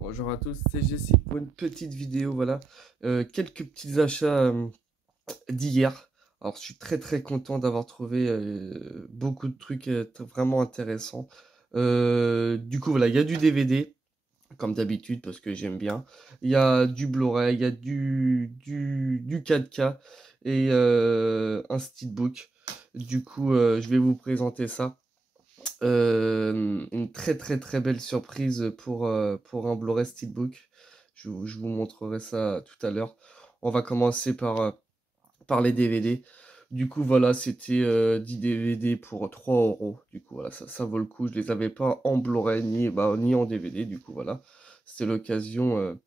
Bonjour à tous, c'est Jessie pour une petite vidéo, voilà. Quelques petits achats d'hier. Alors je suis très content d'avoir trouvé beaucoup de trucs vraiment intéressants. Du coup voilà, il y a du DVD, comme d'habitude, parce que j'aime bien. Il y a du Blu-ray, il y a du 4K et un Steelbook. Du coup, je vais vous présenter ça. Une très belle surprise pour un Blu-ray Steelbook. Je vous montrerai ça tout à l'heure. On va commencer par les DVD. Du coup, voilà, c'était 10 DVD pour 3 euros. Du coup, voilà, ça vaut le coup. Je les avais pas en Blu-ray ni en DVD. Du coup, voilà, c'était l'occasion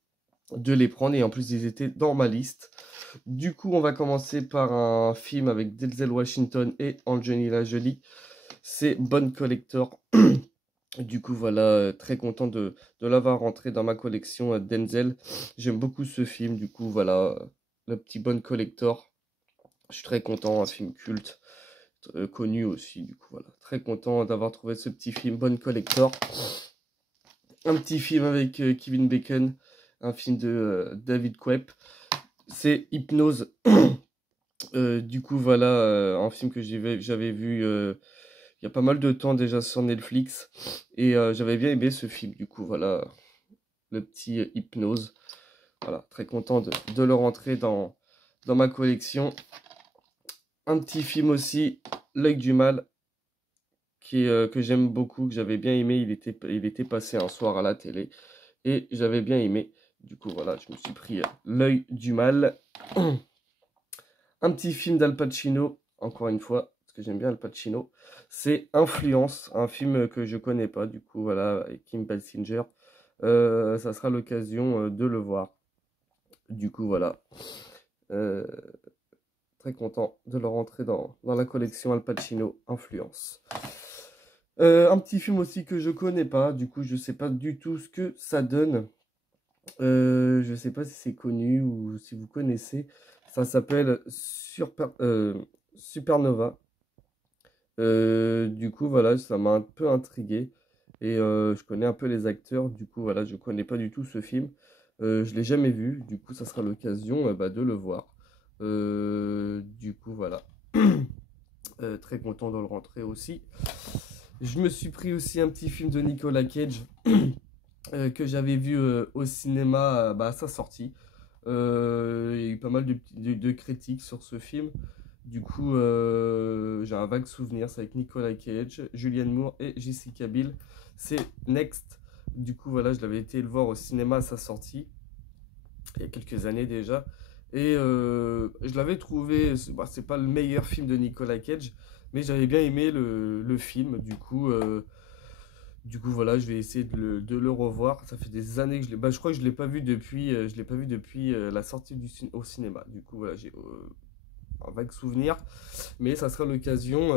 de les prendre. Et en plus, ils étaient dans ma liste. Du coup, on va commencer par un film avec Denzel Washington et Angelina Jolie. C'est Bonne Collector. Du coup, voilà, très content de l'avoir rentré dans ma collection Denzel. J'aime beaucoup ce film, du coup, voilà, le petit Bonne Collector. Je suis très content, un film culte, connu aussi, du coup, voilà. Très content d'avoir trouvé ce petit film Bonne Collector. Un petit film avec Kevin Bacon, un film de David Koepp. C'est Hypnose. Du coup, voilà, un film que j'avais vu il y a pas mal de temps déjà sur Netflix. Et j'avais bien aimé ce film, du coup, voilà, le petit Hypnose. Voilà, très content de le rentrer dans ma collection. Un petit film aussi, L'œil du mal, que j'aime beaucoup, que j'avais bien aimé. Il était passé un soir à la télé et j'avais bien aimé. Du coup, voilà, je me suis pris L'œil du mal. Un petit film d'Al Pacino, encore une fois, parce que j'aime bien Al Pacino. C'est Influence, un film que je connais pas, du coup, voilà, avec Kim Basinger. Ça sera l'occasion de le voir. Du coup, voilà. Euh, Très content de le rentrer dans la collection Al Pacino Influence. Un petit film aussi que je connais pas, du coup, je sais pas du tout ce que ça donne. Je sais pas si c'est connu ou si vous connaissez. Ça s'appelle Supernova. Du coup, voilà, ça m'a un peu intrigué. Et je connais un peu les acteurs. Du coup, voilà, je connais pas du tout ce film. Je l'ai jamais vu. Du coup, ça sera l'occasion de le voir. Du coup, voilà. Très content de le rentrer aussi. Je me suis pris aussi un petit film de Nicolas Cage que j'avais vu au cinéma à sa sortie. Il y a eu pas mal de critiques sur ce film. Du coup, j'ai un vague souvenir. C'est avec Nicolas Cage, Julianne Moore et Jessica Biel. C'est Next. Du coup, voilà, je l'avais été le voir au cinéma à sa sortie, il y a quelques années déjà. Et je l'avais trouvé, c'est pas le meilleur film de Nicolas Cage, mais j'avais bien aimé le film. Du coup, voilà, je vais essayer de le revoir. Ça fait des années que je l'ai. Je crois que je l'ai pas vu depuis la sortie au cinéma. Du coup, voilà, j'ai un vague souvenir. Mais ça sera l'occasion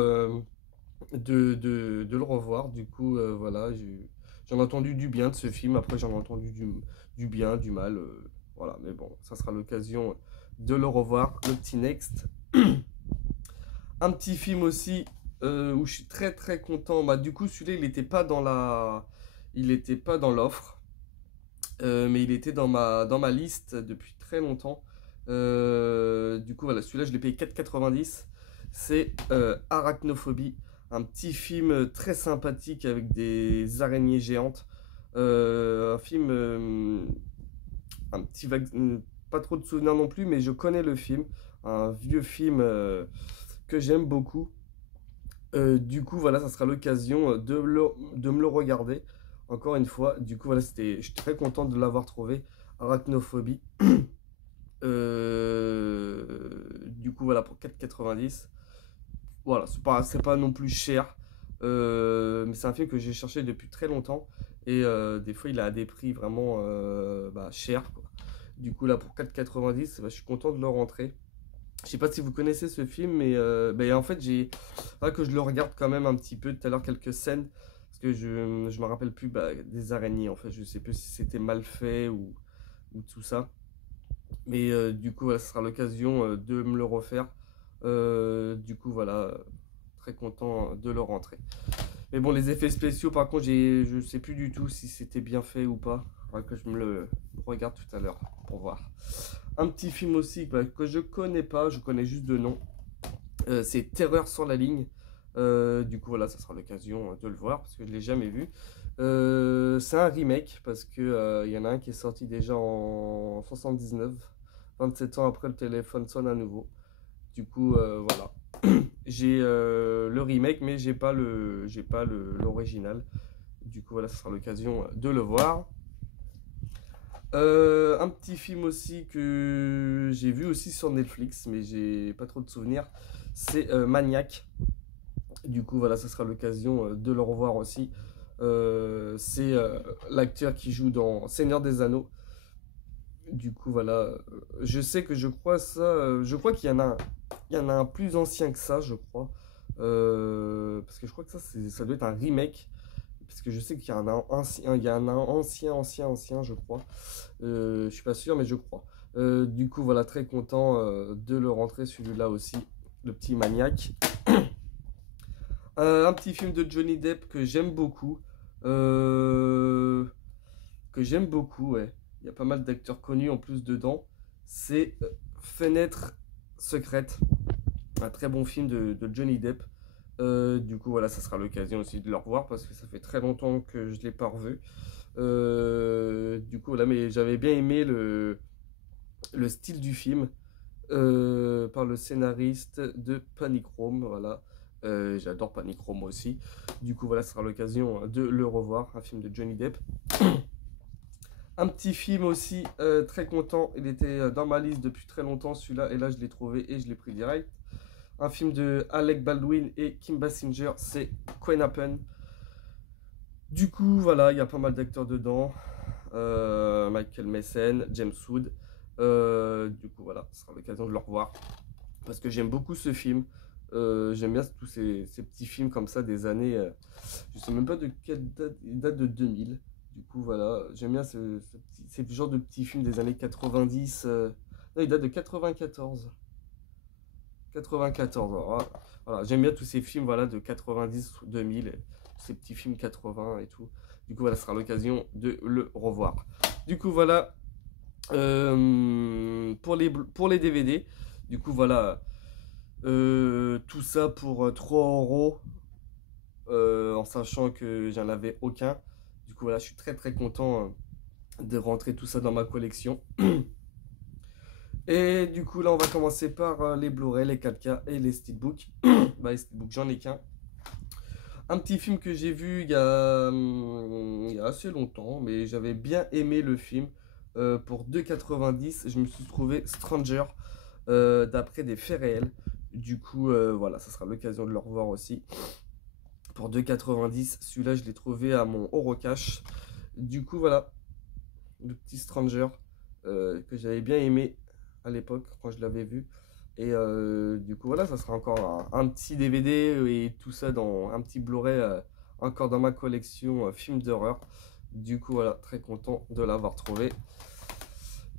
de le revoir. Du coup, voilà, j'en ai entendu du bien de ce film. Après, j'en ai entendu du bien, du mal. Voilà, mais bon, ça sera l'occasion de le revoir. Le petit Next. Un petit film aussi où je suis très content. Bah, du coup, celui-là, il était pas dans l'offre, mais il était dans ma liste depuis très longtemps. Du coup, voilà, celui-là, je l'ai payé 4,90. C'est Arachnophobie, un petit film très sympathique avec des araignées géantes. Un film, un petit vague, pas trop de souvenirs non plus, mais je connais le film. Un vieux film que j'aime beaucoup. Du coup, voilà, ça sera l'occasion de me le regarder. Encore une fois, du coup, voilà, je suis très content de l'avoir trouvé. Arachnophobie. Du coup, voilà, pour 4,90. Voilà, c'est pas non plus cher. Mais c'est un film que j'ai cherché depuis très longtemps. Et des fois, il a des prix vraiment chers, quoi. Du coup, là, pour 4,90, je suis content de le rentrer. Je sais pas si vous connaissez ce film, mais en fait, que je le regarde quand même un petit peu tout à l'heure, quelques scènes, parce que je me rappelle plus des araignées, en fait. Je sais plus si c'était mal fait ou tout ça. Mais du coup, voilà, ce sera l'occasion de me le refaire. Du coup, voilà, très content de le rentrer. Mais bon, les effets spéciaux, par contre, je sais plus du tout si c'était bien fait ou pas. Faudra que je me le regarde tout à l'heure pour voir. Un petit film aussi que je connais pas, je connais juste de nom. C'est Terreur sur la ligne. Du coup, voilà, ça sera l'occasion de le voir parce que je l'ai jamais vu. C'est un remake parce que y en a un qui est sorti déjà en 79, 27 ans après le téléphone sonne à nouveau. Du coup, voilà. J'ai le remake, mais j'ai pas l'original. Du coup, voilà, ça sera l'occasion de le voir. Un petit film aussi que j'ai vu aussi sur Netflix, mais j'ai pas trop de souvenirs, c'est Maniac. Du coup, voilà, ça sera l'occasion de le revoir aussi. C'est l'acteur qui joue dans Seigneur des Anneaux. Du coup, voilà, je sais que je crois ça, je crois qu'il y en a il y en a un plus ancien que ça, je crois. Parce que je crois que ça doit être un remake. Parce que je sais qu'il y a un ancien, il y a un ancien, je crois. Je suis pas sûr, mais je crois. Du coup, voilà, très content de le rentrer, celui-là aussi, le petit Maniac. Un petit film de Johnny Depp que j'aime beaucoup. Ouais. Il y a pas mal d'acteurs connus en plus dedans. C'est Fenêtre secrète. Un très bon film de Johnny Depp. Du coup, voilà, ça sera l'occasion aussi de le revoir parce que ça fait très longtemps que je ne l'ai pas revu. Du coup, là, mais j'avais bien aimé le style du film par le scénariste de Panic Room. Voilà. J'adore Panic Room aussi. Du coup, voilà, ça sera l'occasion de le revoir. Un film de Johnny Depp. Un petit film aussi, très content. Il était dans ma liste depuis très longtemps, celui-là. Et là, je l'ai trouvé et je l'ai pris direct. Un film de Alec Baldwin et Kim Basinger, c'est Queen Happen. Du coup, voilà, il y a pas mal d'acteurs dedans. Michael Messen, James Wood. Du coup, voilà, ce sera l'occasion de le revoir. Parce que j'aime beaucoup ce film. J'aime bien tous ces petits films comme ça des années. Je sais même pas de quelle date, il date de 2000. Du coup, voilà, j'aime bien ce genre de petits films des années 90. Non, il date de 94. 94. Voilà, voilà. J'aime bien tous ces films voilà, de 90, 2000, ces petits films 80 et tout. Du coup, voilà, ce sera l'occasion de le revoir. Du coup, voilà, pour les DVD. Du coup, voilà, tout ça pour 3 euros, en sachant que j'en avais aucun. Du coup, voilà, je suis très très content de rentrer tout ça dans ma collection. Et du coup, là, on va commencer par les Blu-ray, les 4K et les Steelbook. Bah, les Steelbook, j'en ai qu'un. Un petit film que j'ai vu il y a assez longtemps, mais j'avais bien aimé le film. Pour 2,90, je me suis trouvé Stranger, d'après des faits réels. Du coup, voilà, ça sera l'occasion de le revoir aussi. Pour 2,90, celui-là, je l'ai trouvé à mon Eurocash. Du coup, voilà, le petit Stranger que j'avais bien aimé à l'époque quand je l'avais vu. Et du coup, voilà, ça sera encore un petit DVD et tout ça dans un petit Blu-ray encore dans ma collection films d'horreur. Du coup, voilà, très content de l'avoir trouvé.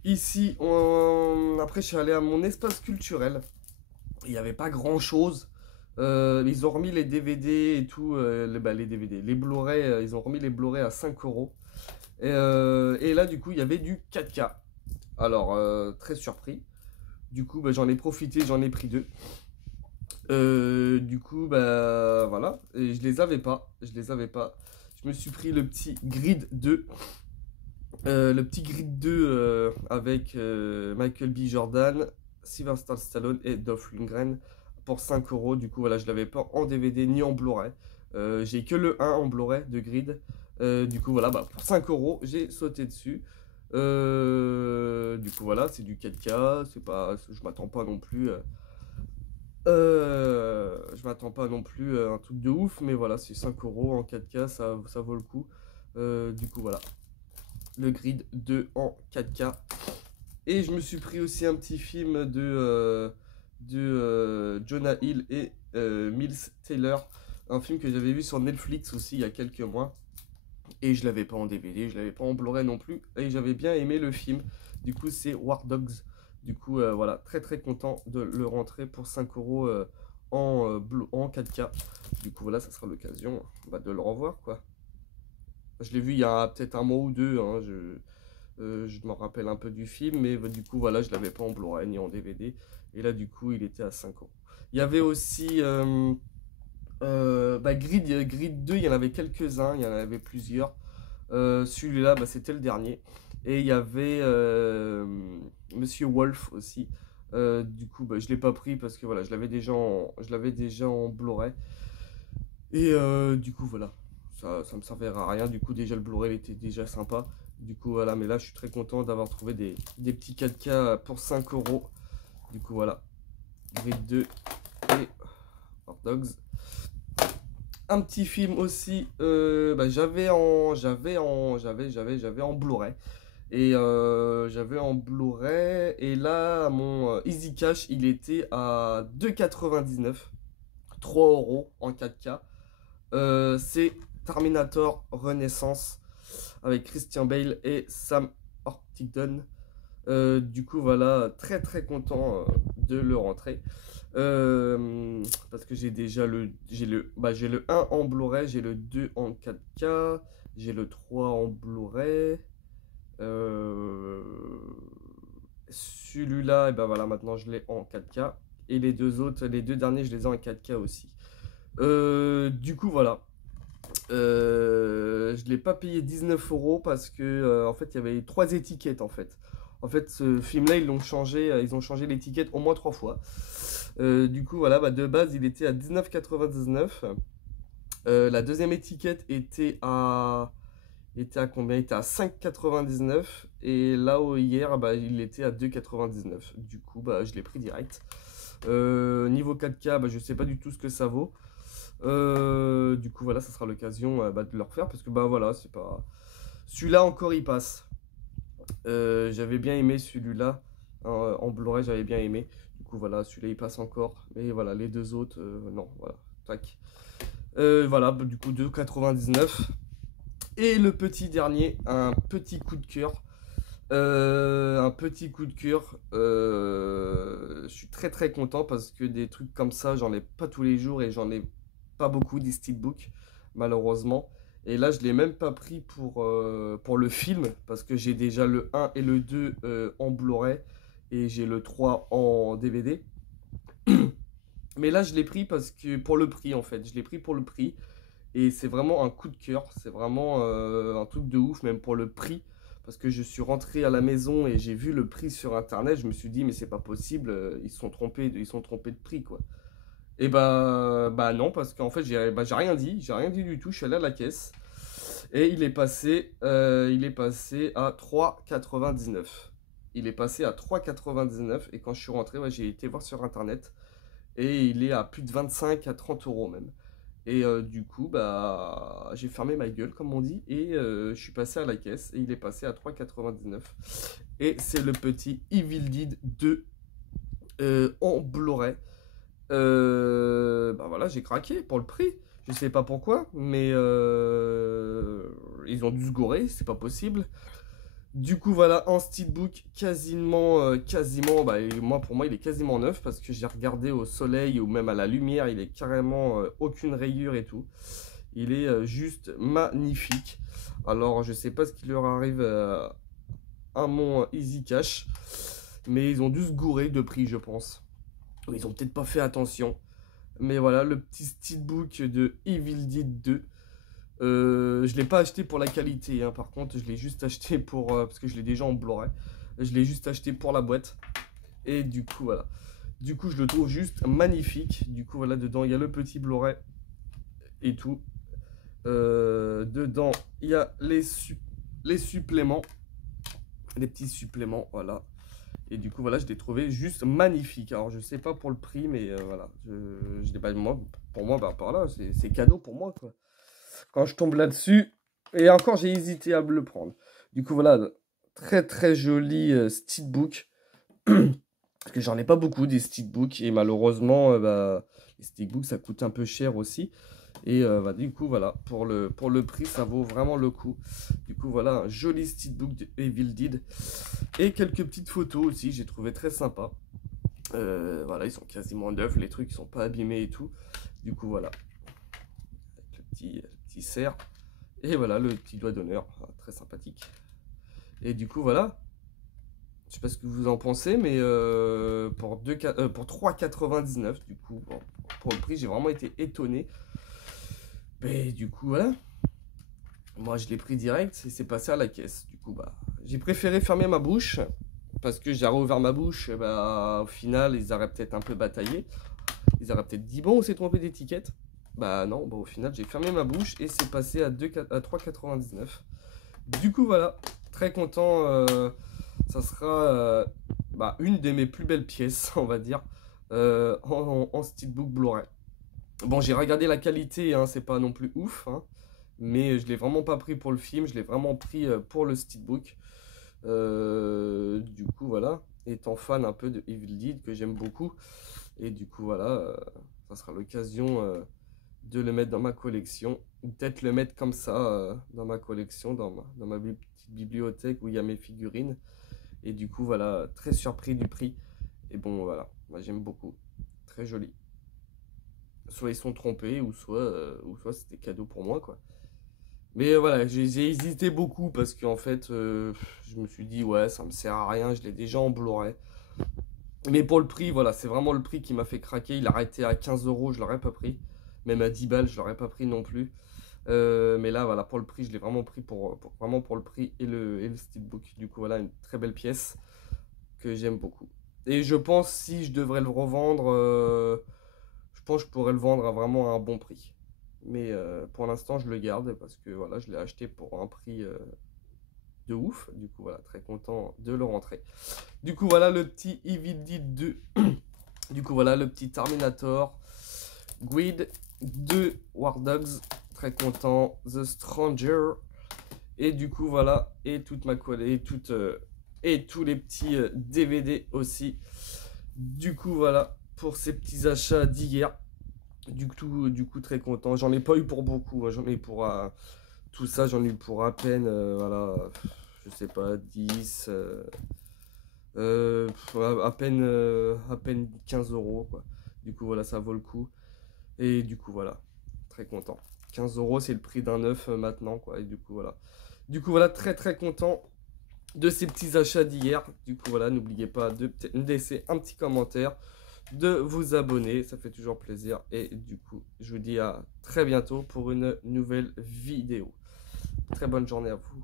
Ici, après, je suis allé à mon espace culturel. Il n'y avait pas grand-chose. Ils ont remis les DVD et tout, les DVD, les Blu-ray, ils ont remis les Blu-ray à 5 euros. Et là, du coup, il y avait du 4K. Alors, très surpris. Du coup, bah, j'en ai profité, j'en ai pris deux. Du coup, bah voilà. Et je les avais pas. Je les avais pas. Je me suis pris le petit Grid 2. Le petit Grid 2 avec Michael B. Jordan, Sylvester Stallone et Dolph Lundgren pour 5 euros. Du coup, voilà, je l'avais pas en DVD ni en Blu-ray. J'ai que le 1 en Blu-ray de Grid. Du coup, voilà, bah, pour 5 euros, j'ai sauté dessus. Du coup, voilà, c'est du 4K. C'est pas, je m'attends pas non plus. Je m'attends pas non plus à un truc de ouf, mais voilà, c'est 5 euros en 4K, ça vaut le coup. Du coup, voilà, le Grid 2 en 4K. Et je me suis pris aussi un petit film de Jonah Hill et Miles Taylor, un film que j'avais vu sur Netflix aussi il y a quelques mois. Et je l'avais pas en DVD, je l'avais pas en Blu-ray non plus. Et j'avais bien aimé le film. Du coup, c'est War Dogs. Du coup, voilà, très très content de le rentrer pour 5 euros en 4K. Du coup, voilà, ça sera l'occasion bah, de le revoir, quoi. Je l'ai vu il y a peut-être un mois ou deux, hein, je me rappelle un peu du film, mais du coup, voilà, je l'avais pas en Blu-ray ni en DVD. Et là, du coup, il était à 5 euros. Il y avait aussi Grid 2, il y en avait quelques-uns, il y en avait plusieurs. Celui-là, bah, c'était le dernier. Et il y avait Monsieur Wolf aussi. Du coup, bah, je l'ai pas pris parce que voilà, je l'avais déjà en Blu-ray. Et du coup, voilà, ça me servait à rien. Du coup, déjà le Blu-ray il était déjà sympa. Du coup, voilà, mais là, je suis très content d'avoir trouvé des petits 4K pour 5 euros. Du coup, voilà, Grid 2 et Hot Dogs. Un petit film aussi, bah, j'avais en Blu-ray. Et j'avais en Blu-ray. Et là, mon Easy Cash, il était à 2,99, 3 euros en 4K. C'est Terminator Renaissance avec Christian Bale et Sam Worthington. Du coup, voilà, très très content de le rentrer. Parce que j'ai le 1 en Blu-ray, j'ai le 2 en 4K, j'ai le 3 en Blu-ray. Euh, Celui-là, et ben voilà, maintenant je l'ai en 4K. Et les deux autres, les deux derniers, je les ai en 4K aussi. Du coup, voilà. Je ne l'ai pas payé 19 euros parce que en fait, il y avait trois étiquettes en fait. En fait, ce film-là, ils ont changé l'étiquette au moins trois fois. Du coup, voilà, bah, de base, il était à 19,99. La deuxième étiquette était à combien? Il était à 5,99. Et là, hier, bah, il était à 2,99. Du coup, bah, je l'ai pris direct. Niveau 4K, bah, je sais pas du tout ce que ça vaut. Du coup, voilà, ça sera l'occasion bah, de le refaire parce que bah voilà, c'est pas. Celui-là encore, il passe. J'avais bien aimé celui-là en Blu-ray, j'avais bien aimé. Du coup, voilà, celui-là il passe encore. Mais voilà, les deux autres, non, voilà, tac. Voilà, bah, du coup, 2,99. Et le petit dernier, un petit coup de cœur. Un petit coup de cœur. Je suis très très content parce que des trucs comme ça, j'en ai pas tous les jours et j'en ai pas beaucoup des steelbooks, malheureusement. Et là, je l'ai même pas pris pour le film parce que j'ai déjà le 1 et le 2 en Blu-ray et j'ai le 3 en DVD. Mais là, je l'ai pris parce que pour le prix en fait. Je l'ai pris pour le prix et c'est vraiment un coup de cœur. C'est vraiment un truc de ouf, même pour le prix. Parce que je suis rentré à la maison et j'ai vu le prix sur internet. Je me suis dit, mais c'est pas possible, ils sont trompés de prix quoi. Et bah non, parce qu'en fait, j'ai rien dit du tout. Je suis allé à la caisse et il est passé à 3,99. Il est passé à 3,99 et quand je suis rentré, ouais, j'ai été voir sur internet et il est à plus de 25 à 30 euros même. Et du coup, bah, j'ai fermé ma gueule, comme on dit, et je suis passé à la caisse et il est passé à 3,99. Et c'est le petit Evil Dead 2 en Blu-ray. Bah voilà, j'ai craqué pour le prix. Je sais pas pourquoi, mais ils ont dû se gourer, c'est pas possible. Du coup, voilà, un steelbook quasiment, bah, et moi, pour moi, il est quasiment neuf parce que j'ai regardé au soleil ou même à la lumière, il est carrément aucune rayure et tout. Il est juste magnifique. Alors, je sais pas ce qui leur arrive à mon Easy Cash, mais ils ont dû se gourer de prix, je pense. Ils ont peut-être pas fait attention. Mais voilà, le petit steelbook de Evil Dead 2. Je l'ai pas acheté pour la qualité, hein. Par contre, je l'ai juste acheté pour parce que je l'ai déjà en Blu-ray. Je l'ai juste acheté pour la boîte. Et du coup, voilà. Du coup, je le trouve juste magnifique. Du coup, voilà, dedans, il y a le petit Blu-ray et tout. Dedans, il y a les suppléments. Les petits suppléments, voilà. Et du coup, voilà, je l'ai trouvé juste magnifique. Alors, je sais pas pour le prix, mais voilà. Je l'ai pas, moi, pour moi, bah, par là, c'est cadeau pour moi, quoi. Quand je tombe là-dessus, et encore, j'ai hésité à me le prendre. Du coup, voilà, très très joli steelbook. Parce que j'en ai pas beaucoup des steelbooks, et malheureusement, bah, les steelbooks, ça coûte un peu cher aussi. Et bah, du coup, voilà, pour le prix, ça vaut vraiment le coup. Du coup, voilà, un joli steelbook de Evil Dead. Et quelques petites photos aussi, j'ai trouvé très sympa. Voilà, ils sont quasiment neufs, les trucs, ils sont pas abîmés et tout. Du coup, voilà, avec le petit cerf. Et voilà, le petit doigt d'honneur, très sympathique. Et du coup, voilà. Je sais pas ce que vous en pensez, mais pour 3,99 du coup, bon, pour le prix, j'ai vraiment été étonné. Mais du coup, voilà. Moi, je l'ai pris direct et c'est passé à la caisse. Du coup, bah, j'ai préféré fermer ma bouche parce que j'ai rouvert ma bouche. Bah, au final, ils auraient peut-être un peu bataillé. Ils auraient peut-être dit, bon, on s'est trompé d'étiquette. Bah non, bah, au final, j'ai fermé ma bouche et c'est passé à 3,99. Du coup, voilà, très content. Ça sera bah, une de mes plus belles pièces, on va dire, en Steelbook Blu-ray. Bon, j'ai regardé la qualité, hein, c'est pas non plus ouf, hein, mais je l'ai vraiment pas pris pour le film, je l'ai vraiment pris pour le Steelbook. Du coup, voilà, étant fan un peu de Evil Dead que j'aime beaucoup, et du coup, voilà, ça sera l'occasion de le mettre dans ma collection, ou peut-être le mettre comme ça dans ma collection, dans ma petite bibliothèque où il y a mes figurines. Et du coup, voilà, très surpris du prix. Et bon, voilà, moi j'aime beaucoup. Très joli. Soit ils sont trompés, ou soit c'était cadeau pour moi, quoi. Mais voilà, j'ai hésité beaucoup parce qu'en fait, je me suis dit, ouais, ça me sert à rien, je l'ai déjà en Blu-ray. Mais pour le prix, voilà, c'est vraiment le prix qui m'a fait craquer. Il a arrêté à 15 euros, je l'aurais pas pris. Même à 10 balles, je l'aurais pas pris non plus. Mais là, voilà, pour le prix, je l'ai vraiment pris vraiment pour le prix et le steelbook. Du coup, voilà, une très belle pièce que j'aime beaucoup. Et je pense si je devrais le revendre, je pense que je pourrais le vendre à vraiment un bon prix. Mais pour l'instant, je le garde parce que voilà, je l'ai acheté pour un prix de ouf. Du coup, voilà, très content de le rentrer. Du coup, voilà le petit Evil Dead 2. Du coup, voilà le petit Terminator. Guide 2 War Dogs. Très content. The Stranger. Et du coup, voilà. Et toute ma collée. Et tous les petits DVD aussi. Du coup, voilà. Pour ces petits achats d'hier. Du coup, très content. J'en ai pas eu pour beaucoup. Hein. J'en ai pour. Tout ça, j'en ai eu pour à peine. Voilà. Je sais pas. 10. À peine 15 euros, quoi. Du coup, voilà, ça vaut le coup. Et du coup, voilà, très content. 15 euros, c'est le prix d'un œuf maintenant, quoi. Et du coup, voilà. Du coup, voilà, très très content de ces petits achats d'hier. Du coup, voilà, n'oubliez pas de laisser un petit commentaire, de vous abonner, ça fait toujours plaisir. Et du coup, je vous dis à très bientôt pour une nouvelle vidéo. Très bonne journée à vous.